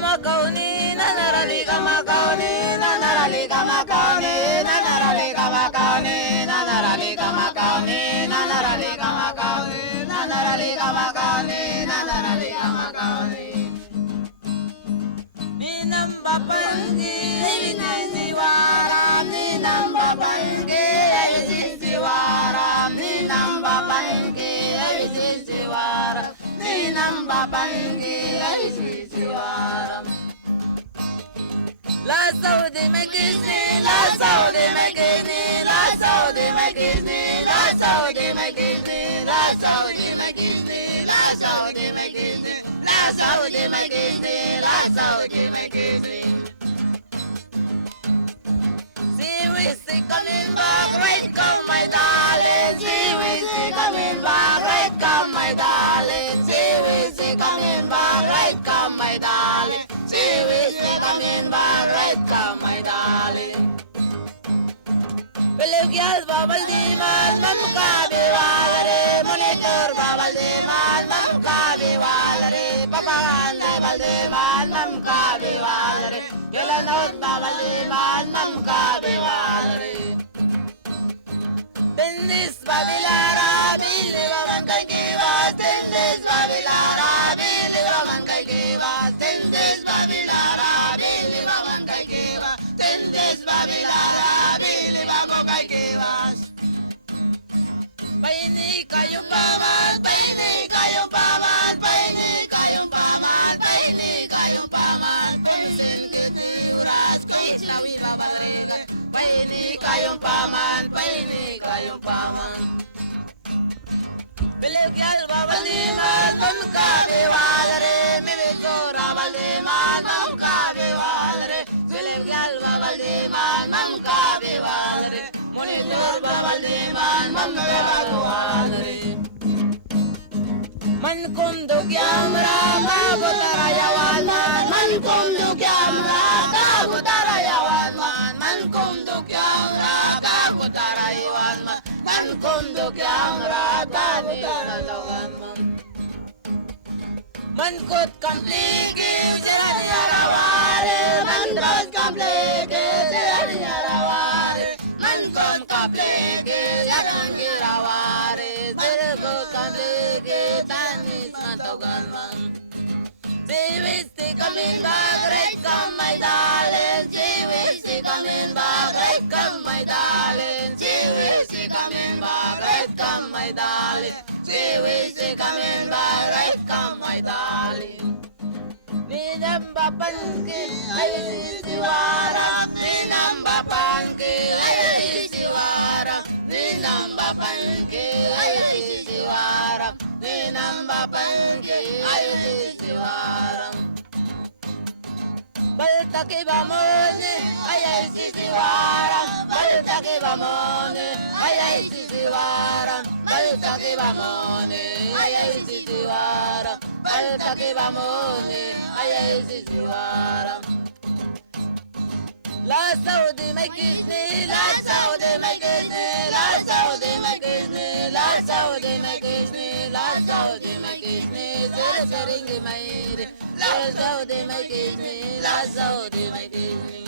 Makauni, Nanaralika Makauni, Nanaralika Makauni, Nanaralika Makauni, Nanaralika Makauni, Nanaralika Makauni, Nanaralika Makauni, Nanaralika Makauni. Ninam Bapangi, Ninam Ninam Bapangi, Ninam Bapangi, Ninam Bapangi, La Saudi Makisni, La Saudi Makisni, La Saudi Makisni, La Saudi Makisni, La Saudi Makisni, La Saudi Makisni, La Saudi Makisni, La Saudi Makisni. See we see coming back, right come my darling. See we see coming back, right come my darling. See we see coming back, right come my darling. See we see coming back, right come my darling. Believe girl babal di man, mam ka biwalare. Monitor babal di man, mam ka biwalare. Papagande balde man, mam ka biwalare. Kelanot babal di man, mam ka biwalare. Tendis babilara, bili baman kay kibas. Tendis babilara, bili baman kay kibas. Tendis babilara, bili baman kay kibas. Tendis babilara, bili baman kay kibas. Paini kayong paman, paini kayong paman, paini kayong paman, paini kayong paman. Pumsin kiti uras, kais nawi babarigan. Paini kayong paman, paini kayong paman. Biligyal babal di man, mam ka biwalare. Mibigor babal di man, mam ka biwalare. Biligyal babal di man, mam ka biwalare. Monitor babal di man, mam ka biwalare. Man kundog yamra, kabutarayawan man. Man kundog yamra, kabutarayawan man. Man kundog yamra, kabutarayawan man. Man kundog yamra, kabutarayawan man. Man kut kampliki, siran yarawari. Man kut kampliki, siran yarawari. Man kom kampliki, siran yarawari. Siran kut kampliki, tanis matogan man. See we see coming back, right come my darling. See we see coming back, right come my darling. See we see coming back, right come my darling. See we see coming back, right come my darling. Ninam bapanki, ay siwara. Ninam bapanki, ay siwara. Ninam bapanki, ay siwara. Ninam bapanki, ay siwara. Baltaki bamone, ay siwara. Baltaki bamone, ay siwara. Baltaki bamone, ay siwara. Baltaki bamone, ay siwara. La Saudi my Kisni, La Saudi my Kisni, La Saudi my Kisni, La Saudi my Kisni, La Saudi my Kisni, Zere Beringi my La Saudi my Kisni, La Saudi my Kisni.